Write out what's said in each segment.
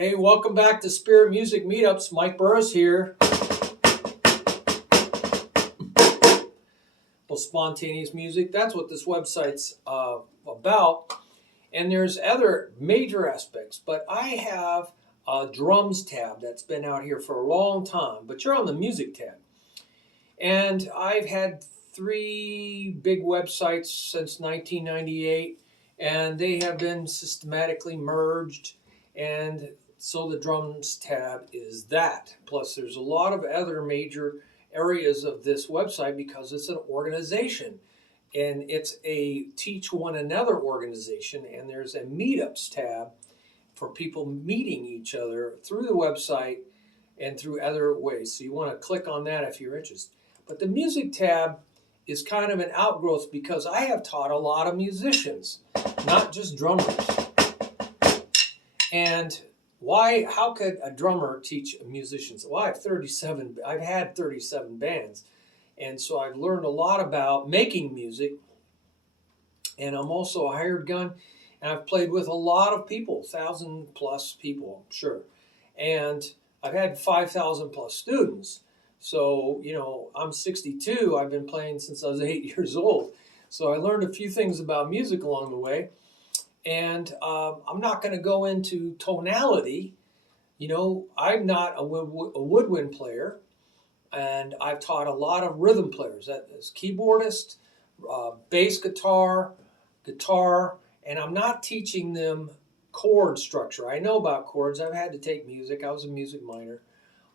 Hey, welcome back to Spirit Music Meetups. Mike Burris here. Well, spontaneous music, that's what this website's about. And there's other major aspects, but I have a drums tab that's been out here for a long time, but you're on the music tab. And I've had 3 big websites since 1998, and they have been systematically merged. And so the drums tab is that. Plus, there's a lot of other major areas of this website because it's an organization. And it's a teach one another organization. And there's a meetups tab for people meeting each other through the website and through other ways. So you want to click on that if you're interested. But the music tab is kind of an outgrowth because I have taught a lot of musicians, not just drummers. And how could a drummer teach musicians? Well, I've had 37 bands. And so I've learned a lot about making music. And I'm also a hired gun. And I've played with a lot of people, 1,000 plus people, I'm sure. And I've had 5,000 plus students. So, I'm 62. I've been playing since I was 8 years old. So I learned a few things about music along the way. And I'm not going to go into tonality. I'm not a woodwind player. And I've taught a lot of rhythm players. That is keyboardist, bass guitar, and I'm not teaching them chord structure. I know about chords. I've had to take music. I was a music minor.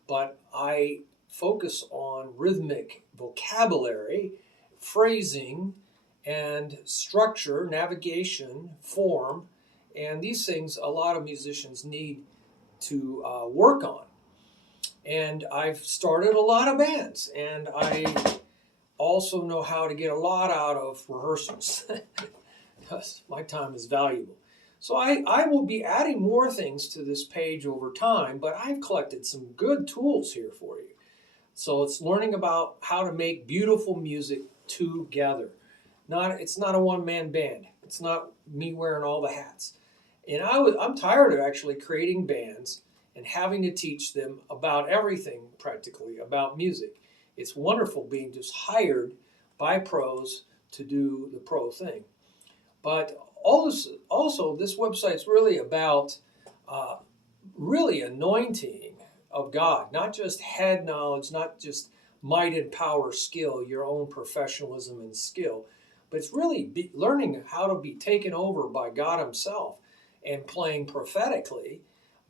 But I focus on rhythmic vocabulary, phrasing, and structure, navigation, form, and these things a lot of musicians need to work on. And I've started a lot of bands, and I also know how to get a lot out of rehearsals because my time is valuable. So I will be adding more things to this page over time, but I've collected some good tools here for you. So it's learning about how to make beautiful music together. It's not a one-man band. It's not me wearing all the hats. And I'm tired of actually creating bands and having to teach them about everything practically about music. It's wonderful being just hired by pros to do the pro thing. But this website's really about really anointing of God, not just head knowledge, not just might and power skill, your own professionalism and skill, but it's really learning how to be taken over by God himself and playing prophetically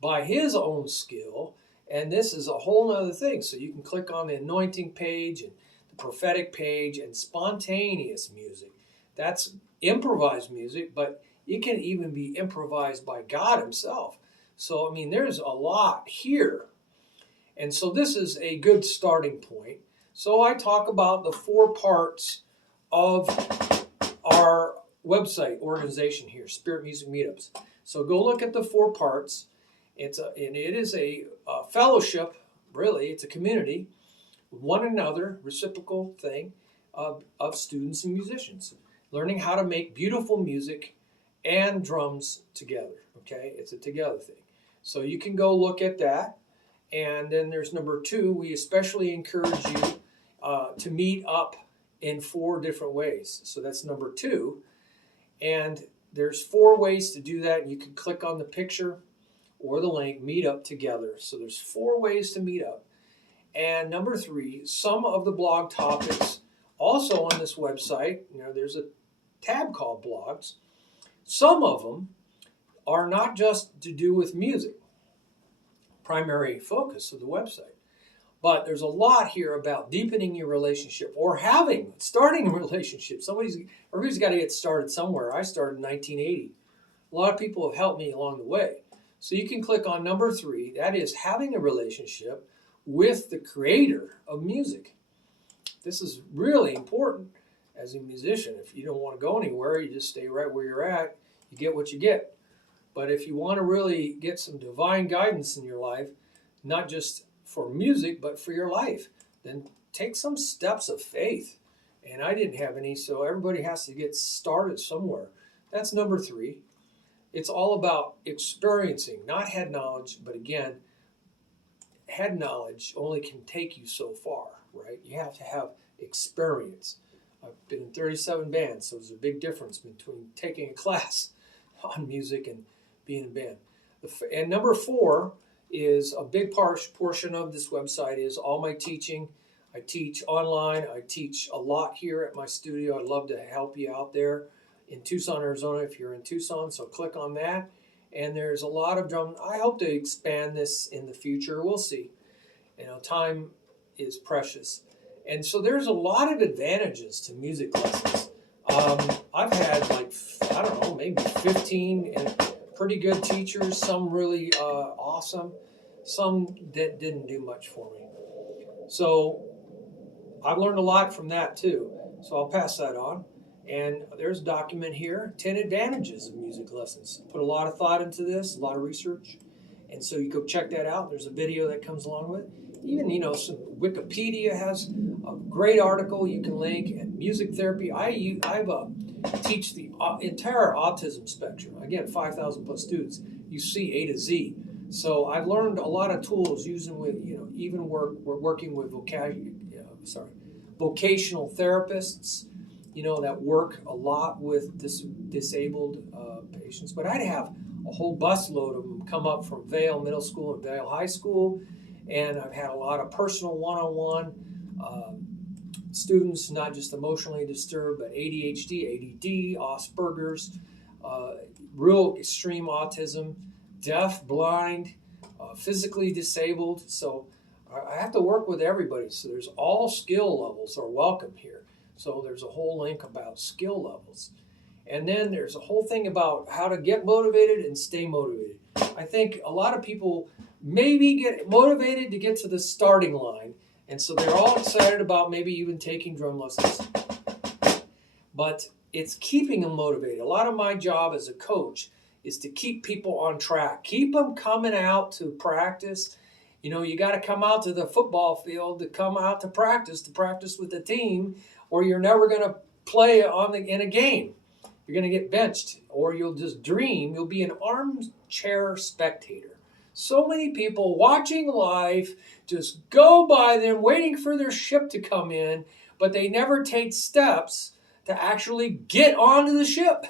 by his own skill. And this is a whole other thing. So you can click on the anointing page and the prophetic page and spontaneous music. That's improvised music, but it can even be improvised by God himself. So, there's a lot here. And so this is a good starting point. So I talk about the 4 parts of our website organization here, Spirit Music Meetups. So go look at the 4 parts. It is a fellowship, really. It's a community, one another, reciprocal thing of students and musicians, learning how to make beautiful music and drums together. Okay, it's a together thing. So you can go look at that. And then there's number 2. We especially encourage you to meet up in 4 different ways. So that's number 2. And there's 4 ways to do that. You can click on the picture or the link, meet up together. So there's 4 ways to meet up. And number 3, some of the blog topics also on this website, there's a tab called blogs. Some of them are not just to do with music, primary focus of the website. But there's a lot here about deepening your relationship or starting a relationship. Everybody's got to get started somewhere. I started in 1980. A lot of people have helped me along the way. So you can click on number 3. That is having a relationship with the creator of music. This is really important as a musician. If you don't want to go anywhere, you just stay right where you're at. You get what you get. But if you want to really get some divine guidance in your life, not just for music, but for your life, then take some steps of faith. And I didn't have any, so everybody has to get started somewhere. That's number 3. It's all about experiencing, not head knowledge, but again, head knowledge only can take you so far, right? You have to have experience. I've been in 37 bands, so there's a big difference between taking a class on music and being in a band. And number 4 is a big portion of this website is all my teaching. I teach online. I teach a lot here at my studio. I'd love to help you out there in Tucson, Arizona, if you're in Tucson. So click on that. And there's a lot of drum. I hope to expand this in the future. We'll see. You know, time is precious. And so there's a lot of advantages to music lessons. I've had like, I don't know, maybe 15 and pretty good teachers, some really awesome, some that didn't do much for me. So I've learned a lot from that too. So I'll pass that on. And there's a document here, 10 advantages of music lessons. Put a lot of thought into this, a lot of research. And so you go check that out. There's a video that comes along with it. Even, you know, some Wikipedia has a great article you can link. And music therapy, I teach the entire autism spectrum. Again, 5,000 plus students. You see A to Z. So I've learned a lot of tools using with, you know, even we're working with vocational therapists, you know, that work a lot with disabled patients. But I'd have a whole busload of them come up from Vail Middle School and Vail High School. And I've had a lot of personal one-on-one students, not just emotionally disturbed, but ADHD, ADD, Asperger's, real extreme autism, deaf, blind, physically disabled. So I have to work with everybody. So there's all skill levels are welcome here. So there's a whole link about skill levels. And then there's a whole thing about how to get motivated and stay motivated. I think a lot of people maybe get motivated to get to the starting line. And so they're all excited about maybe even taking drum lessons. But it's keeping them motivated. A lot of my job as a coach is to keep people on track. Keep them coming out to practice. You know, you got to come out to the football field to come out to practice with the team, or you're never going to play in a game. You're going to get benched, or you'll just dream. You'll be an armchair spectator. So many people watching life just go by them, waiting for their ship to come in, but they never take steps to actually get onto the ship.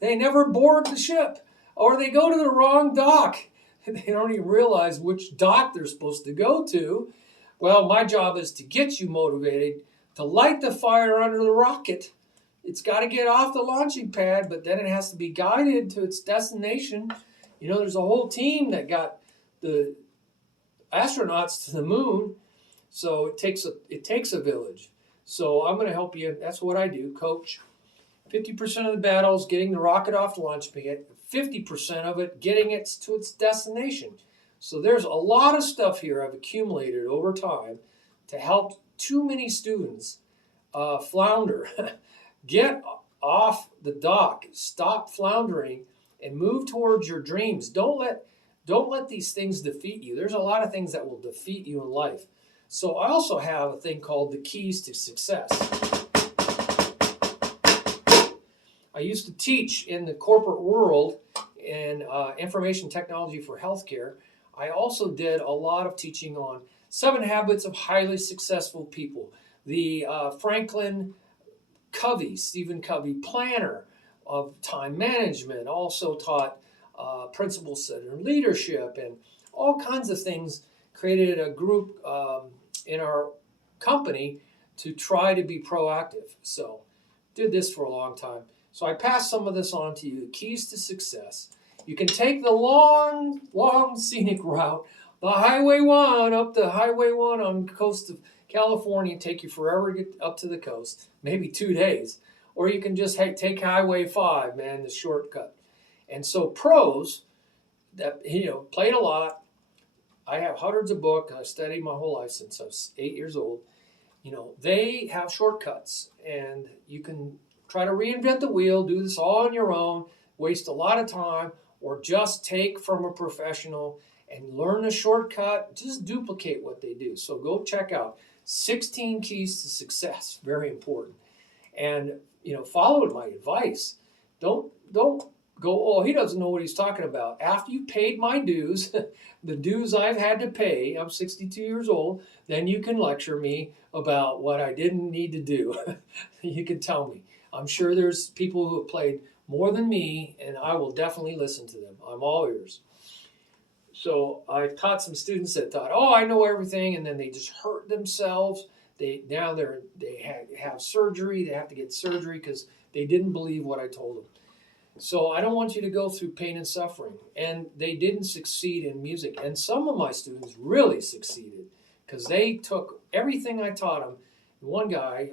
They never board the ship, or they go to the wrong dock. They don't even realize which dock they're supposed to go to. Well, my job is to get you motivated, to light the fire under the rocket. It's got to get off the launching pad, but then it has to be guided to its destination. You know, there's a whole team that got the astronauts to the moon, so it takes a village. So I'm going to help you. That's what I do, coach. 50% of the battle is getting the rocket off the launch pad. 50% of it getting it to its destination. So there's a lot of stuff here I've accumulated over time to help too many students flounder. Get off the dock, stop floundering, and move towards your dreams. Don't let these things defeat you. There's a lot of things that will defeat you in life. So I also have a thing called the keys to success. I used to teach in the corporate world in information technology for healthcare. I also did a lot of teaching on 7 Habits of Highly Successful People. The Stephen Covey planner of time management, also taught principle-centered leadership and all kinds of things. Created a group in our company to try to be proactive. So did this for a long time. So I passed some of this on to you. Keys to success. You can take the long, scenic route, the Highway 1 up the Highway 1 on the coast of California, take you forever to get up to the coast, maybe 2 days. Or you can just take Highway 5, man, the shortcut. And so pros that, played a lot. I have hundreds of books. I studied my whole life since I was 8 years old. They have shortcuts, and you can try to reinvent the wheel, do this all on your own, waste a lot of time, or just take from a professional and learn a shortcut. Just duplicate what they do. So go check out 16 Keys to Success. Very important. And, follow my advice. Don't go, oh, he doesn't know what he's talking about. After you paid my dues, the dues I've had to pay, I'm 62 years old, then you can lecture me about what I didn't need to do. You can tell me. I'm sure there's people who have played more than me, and I will definitely listen to them. I'm all ears. So I taught some students that thought, oh, I know everything, and then they just hurt themselves. They have surgery. They have to get surgery because they didn't believe what I told them. So I don't want you to go through pain and suffering. And they didn't succeed in music. And some of my students really succeeded because they took everything I taught them. One guy,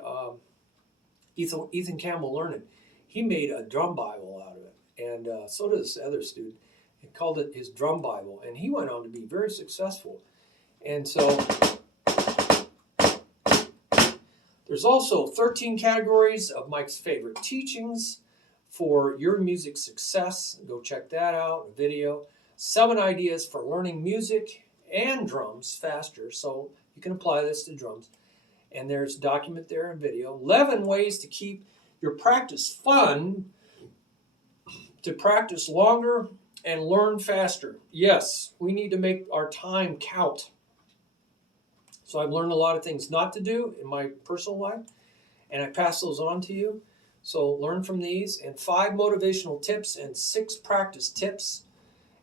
Ethan Campbell Learned, he made a drum Bible out of it. And so did this other student. He called it his drum Bible. And he went on to be very successful. And so there's also 13 categories of Mike's favorite teachings for your music success. Go check that out, a video. 7 ideas for learning music and drums faster. So you can apply this to drums. And there's document there and video. 11 ways to keep your practice fun, to practice longer and learn faster. Yes, we need to make our time count. So I've learned a lot of things not to do in my personal life, and I pass those on to you. So learn from these, and 5 motivational tips and 6 practice tips,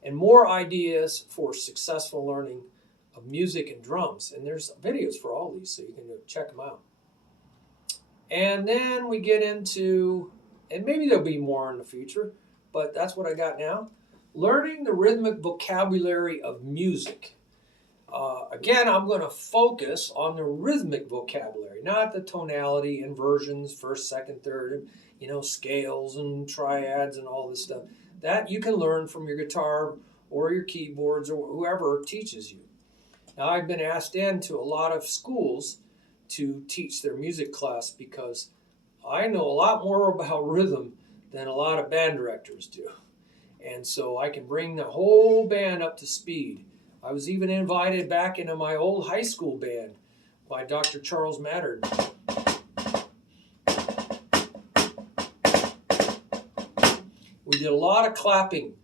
and more ideas for successful learning of music and drums. And there's videos for all these, so you can check them out. And then we get into, and maybe there'll be more in the future, but that's what I got now. Learning the rhythmic vocabulary of music. Again, I'm going to focus on the rhythmic vocabulary, not the tonality, inversions, first, second, third, scales and triads and all this stuff. That you can learn from your guitar or your keyboards or whoever teaches you. Now, I've been asked into a lot of schools to teach their music class because I know a lot more about rhythm than a lot of band directors do. And so I can bring the whole band up to speed. I was even invited back into my old high school band by Dr. Charles Mattern. We did a lot of clapping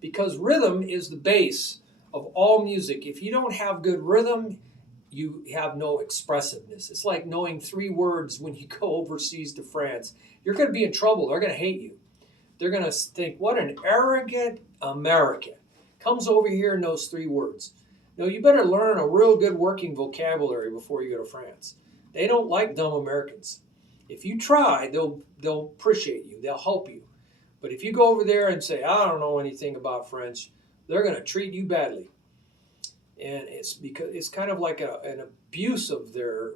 because rhythm is the base of all music. If you don't have good rhythm, you have no expressiveness. It's like knowing 3 words when you go overseas to France. You're going to be in trouble. They're going to hate you. They're going to think, what an arrogant American. Comes over here and knows 3 words. No, you better learn a real good working vocabulary before you go to France. They don't like dumb Americans. If you try, they'll appreciate you. They'll help you. But if you go over there and say, I don't know anything about French, they're going to treat you badly. And it's because it's kind of like an abuse of their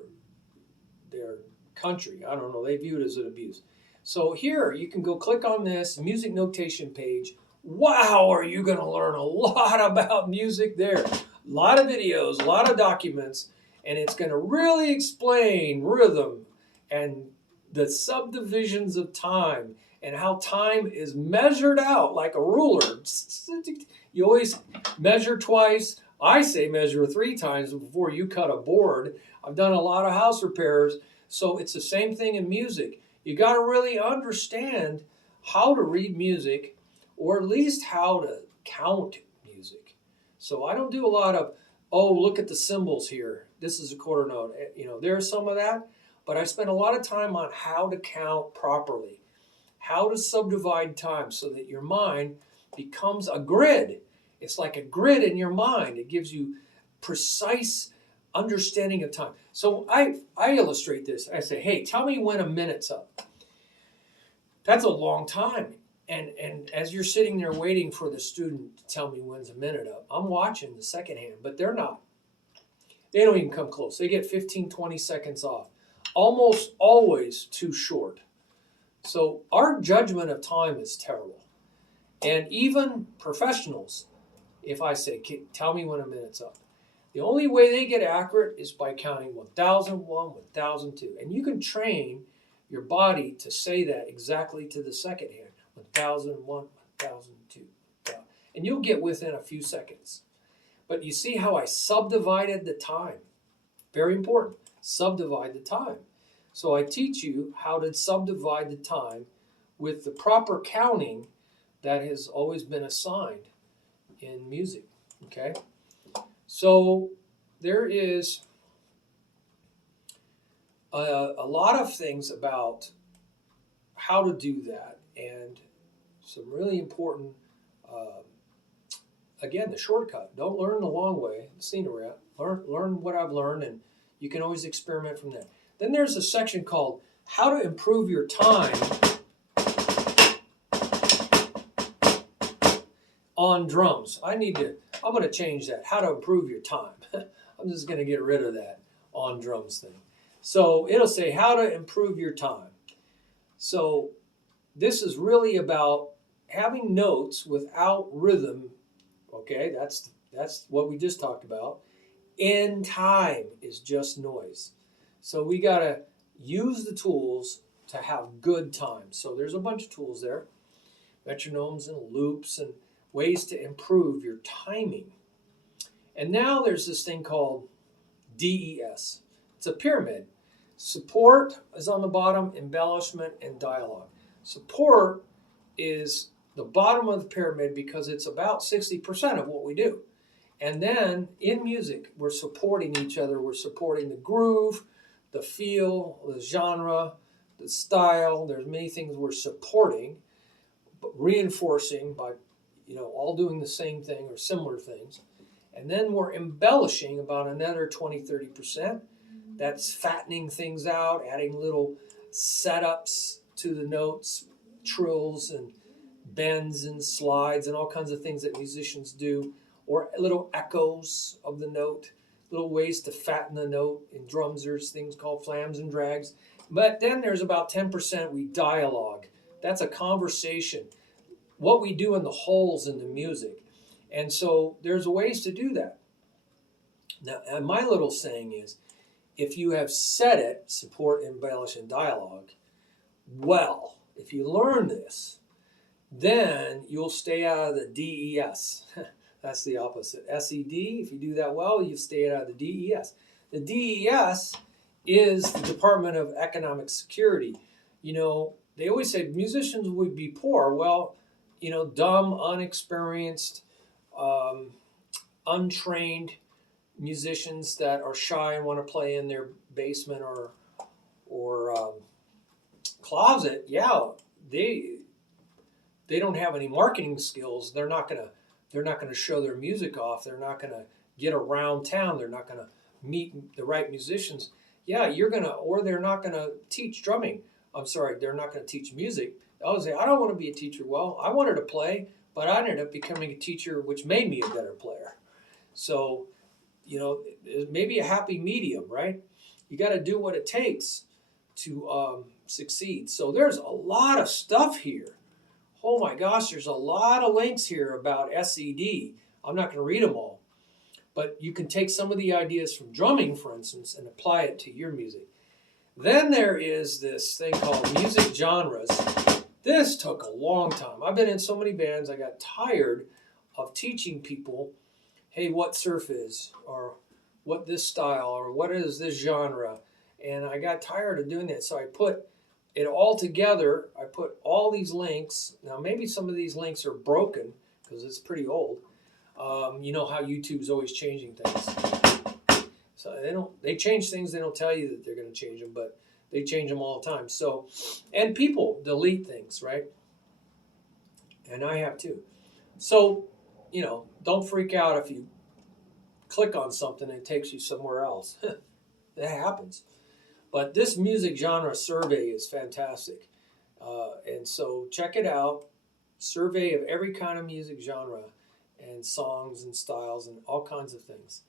country. I don't know. They view it as an abuse. So here, you can go click on this music notation page. Wow, are you going to learn a lot about music there. A lot of videos, a lot of documents, and it's going to really explain rhythm and the subdivisions of time and how time is measured out like a ruler. You always measure twice. I say measure 3 times before you cut a board. I've done a lot of house repairs, so it's the same thing in music. You got to really understand how to read music, or at least how to count music. So I don't do a lot of, oh, look at the cymbals here. This is a quarter note. There's some of that, but I spend a lot of time on how to count properly, how to subdivide time so that your mind becomes a grid. It's like a grid in your mind. It gives you precise understanding of time. So I illustrate this. I say, hey, tell me when a minute's up. That's a long time. And as you're sitting there waiting for the student to tell me when's a minute up, I'm watching the second hand, but they're not. They don't even come close. They get 15, 20 seconds off. Almost always too short. So our judgment of time is terrible. And even professionals, if I say, tell me when a minute's up, the only way they get accurate is by counting 1001, 1002. And you can train your body to say that exactly to the second hand. 1001, 1002, and you'll get within a few seconds. But you see how I subdivided the time? Very important. Subdivide the time. So I teach you how to subdivide the time with the proper counting that has always been assigned in music. Okay, so there is a lot of things about how to do that, and some really important. Uh, Again, the shortcut. Don't learn the long way, the scenic route. Learn what I've learned, and you can always experiment from there. Then there's a section called "How to Improve Your Time on Drums." I'm going to change that. How to improve your time. I'm just going to get rid of that on drums thing. So it'll say how to improve your time. So this is really about having notes without rhythm. Okay, that's what we just talked about. And time is just noise. So we got to use the tools to have good time. So there's a bunch of tools there. Metronomes and loops and ways to improve your timing. And now there's this thing called DES. It's a pyramid. Support is on the bottom, embellishment, and dialogue. Support is the bottom of the pyramid because it's about 60% of what we do. And then in music, we're supporting each other. We're supporting the groove, the feel, the genre, the style. There's many things we're supporting, but reinforcing by, all doing the same thing or similar things. And then we're embellishing about another 20, 30%. That's fattening things out, adding little setups to the notes, trills and bends and slides and all kinds of things that musicians do, or little echoes of the note, little ways to fatten the note. In drums, there's things called flams and drags. But then there's about 10% we dialogue. That's a conversation, what we do in the holes in the music. And so there's ways to do that. Now, and my little saying is, if you have said it, support, embellish, and dialogue, well, if you learn this, then you'll stay out of the DES. That's the opposite. SED, if you do that well, you stay out of the DES. The DES is the Department of Economic Security. They always say musicians would be poor. Well, dumb, unexperienced, untrained musicians that are shy and want to play in their basement or closet, yeah, they don't have any marketing skills. They're not gonna show their music off. They're not gonna get around town. They're not gonna meet the right musicians. Yeah, they're not gonna teach drumming. I'm sorry, they're not gonna teach music. I'll say, I don't want to be a teacher. Well, I wanted to play, but I ended up becoming a teacher, which made me a better player. So, maybe a happy medium, right? You got to do what it takes to succeed. So there's a lot of stuff here. Oh my gosh, there's a lot of links here about SED. I'm not going to read them all, but you can take some of the ideas from drumming, for instance, and apply it to your music. Then there is this thing called music genres. This took a long time. I've been in so many bands, I got tired of teaching people, hey, what surf is, or what this style, or what is this genre. And I got tired of doing that. So I put it all together. I put all these links. Now, maybe some of these links are broken because it's pretty old. You know how YouTube's always changing things. So they change things. They don't tell you that they're going to change them, but they change them all the time. So, and people delete things, right? And I have too. So, don't freak out if you click on something and it takes you somewhere else. That happens. But this music genre survey is fantastic. And so check it out. Survey of every kind of music genre and songs and styles and all kinds of things.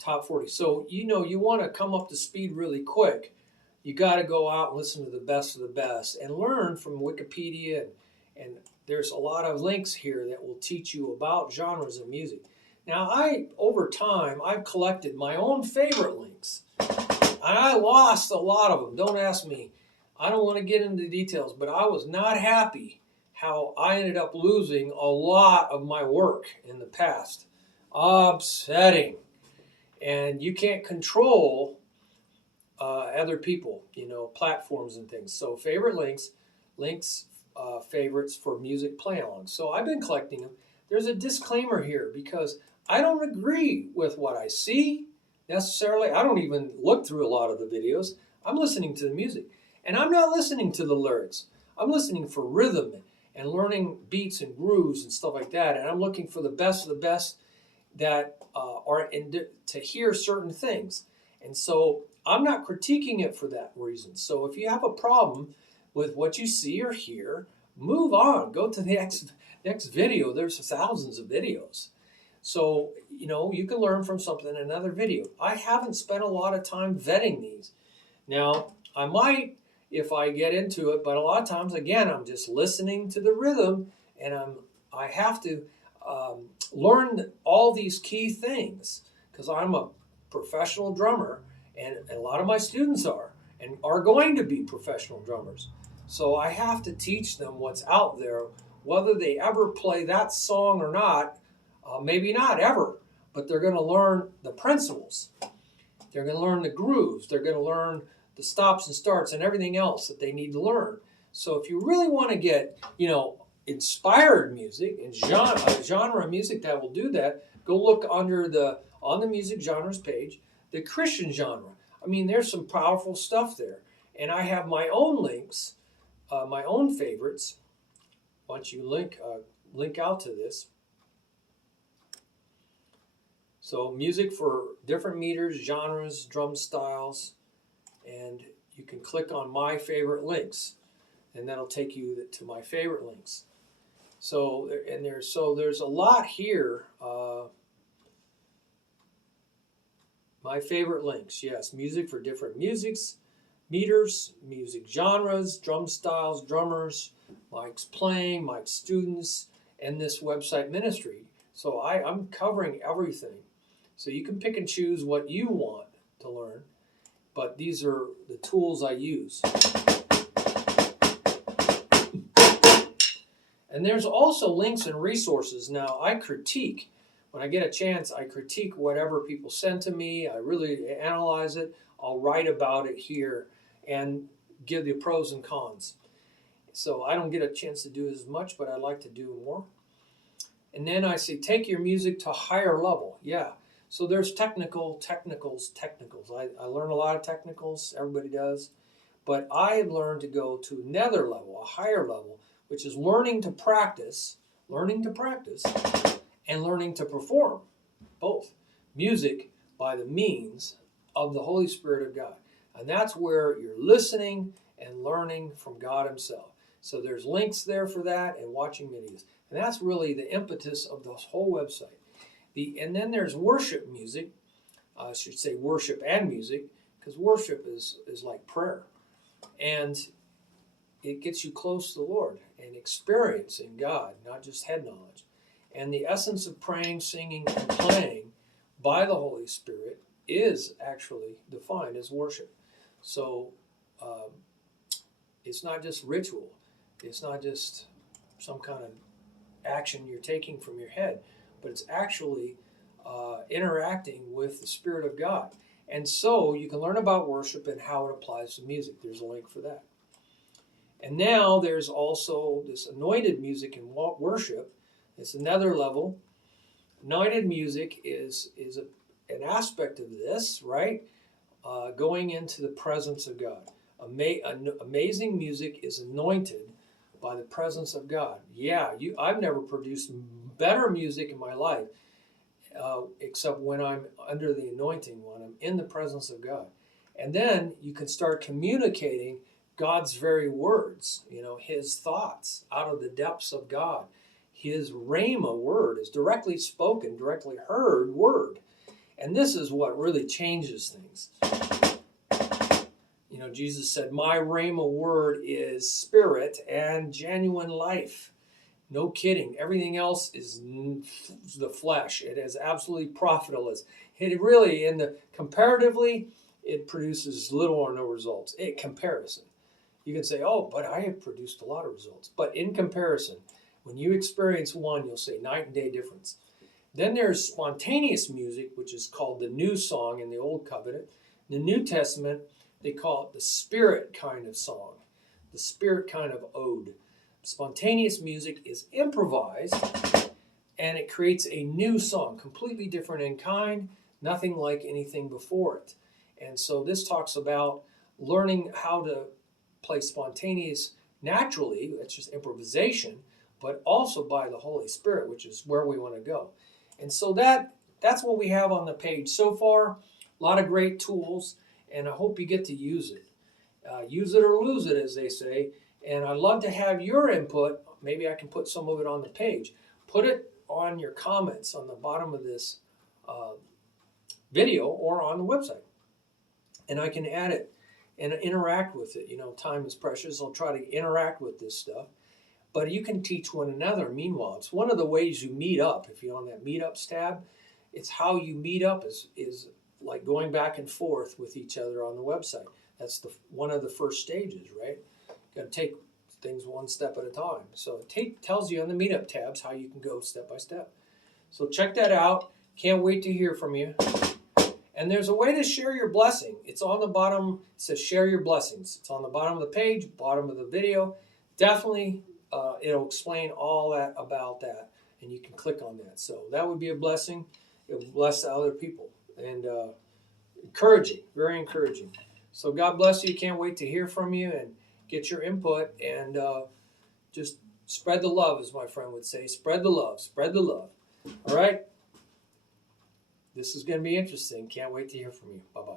Top 40. So, you want to come up to speed really quick. You got to go out and listen to the best of the best and learn from Wikipedia. And there's a lot of links here that will teach you about genres of music. Now, over time, I've collected my own favorite links. And I lost a lot of them. Don't ask me. I don't want to get into the details, but I was not happy how I ended up losing a lot of my work in the past. Upsetting. And you can't control other people, platforms and things. So favorite links favorites for music play-alongs. So I've been collecting them. There's a disclaimer here because I don't agree with what I see necessarily. I don't even look through a lot of the videos. I'm listening to the music. And I'm not listening to the lyrics. I'm listening for rhythm and learning beats and grooves and stuff like that. And I'm looking for the best of the best that are to hear certain things. And so I'm not critiquing it for that reason. So if you have a problem with what you see or hear, move on. Go to the next video. There's thousands of videos. So, you can learn from something in another video. I haven't spent a lot of time vetting these. Now, I might if I get into it, but a lot of times, again, I'm just listening to the rhythm, and I have to learn all these key things because I'm a professional drummer, and a lot of my students are and are going to be professional drummers. So I have to teach them what's out there, whether they ever play that song or not. Maybe not ever, but they're going to learn the principles. They're going to learn the grooves. They're going to learn the stops and starts and everything else that they need to learn. So if you really want to get, inspired music and genre music that will do that, go look on the music genres page, the Christian genre. I mean, there's some powerful stuff there. And I have my own links, my own favorites. Once you link out to this. So music for different meters, genres, drum styles, and you can click on my favorite links, and that'll take you to my favorite links. So there's a lot here. My favorite links, yes, music for different meters, music genres, drum styles, drummers, Mike's playing, Mike's students, and this website ministry. So I'm covering everything. So you can pick and choose what you want to learn, but these are the tools I use. And there's also links and resources. Now, when I get a chance, I critique whatever people send to me. I really analyze it. I'll write about it here and give the pros and cons. So I don't get a chance to do as much, but I like to do more. And then I say, take your music to a higher level. Yeah. So there's technicals. I learn a lot of technicals. Everybody does. But I have learned to go to another level, a higher level, which is learning to practice, and learning to perform. Both. Music by the means of the Holy Spirit of God. And that's where you're listening and learning from God himself. So there's links there for that and watching videos. And that's really the impetus of the whole website. And then there's worship music. I should say worship and music, because worship is like prayer. And it gets you close to the Lord and experiencing God, not just head knowledge. And the essence of praying, singing, and playing by the Holy Spirit is actually defined as worship. So it's not just ritual. It's not just some kind of action you're taking from your head, but it's actually interacting with the Spirit of God. And so you can learn about worship and how it applies to music. There's a link for that. And now there's also this anointed music in worship. It's another level. Anointed music is an aspect of this, right? Going into the presence of God. Amazing music is anointed by the presence of God. Yeah, I've never produced better music in my life, except when I'm under the anointing, when I'm in the presence of God. And then you can start communicating God's very words, his thoughts out of the depths of God. His rhema word is directly spoken, directly heard word. And this is what really changes things. Jesus said, my rhema word is spirit and genuine life. No kidding. Everything else is the flesh. It is absolutely profitless. It really, comparatively, it produces little or no results. In comparison. You can say, oh, but I have produced a lot of results. But in comparison, when you experience one, you'll say night and day difference. Then there's spontaneous music, which is called the new song in the Old Covenant. In the New Testament, they call it the spirit kind of song, the spirit kind of ode. Spontaneous music is improvised, and it creates a new song, completely different in kind, nothing like anything before it. And so this talks about learning how to play spontaneous naturally, that's just improvisation, but also by the Holy Spirit, which is where we want to go. And so that's what we have on the page so far. A lot of great tools, and I hope you get to use it. Use it or lose it, as they say. And I'd love to have your input. Maybe I can put some of it on the page. Put it on your comments on the bottom of this video or on the website, and I can add it and interact with it. Time is precious. I'll try to interact with this stuff. But you can teach one another. Meanwhile, it's one of the ways you meet up. If you're on that Meetups tab, it's how you meet up is like going back and forth with each other on the website. That's one of the first stages, right? Got to take things one step at a time. So it tells you on the Meetup tabs how you can go step by step. So check that out. Can't wait to hear from you. And there's a way to share your blessing. It's on the bottom. It says share your blessings. It's on the bottom of the page, bottom of the video. Definitely, it'll explain all that about that, and you can click on that. So that would be a blessing. It will bless other people, and encouraging, very encouraging. So God bless you. Can't wait to hear from you and get your input, and just spread the love, as my friend would say. Spread the love. Spread the love. All right? This is going to be interesting. Can't wait to hear from you. Bye-bye.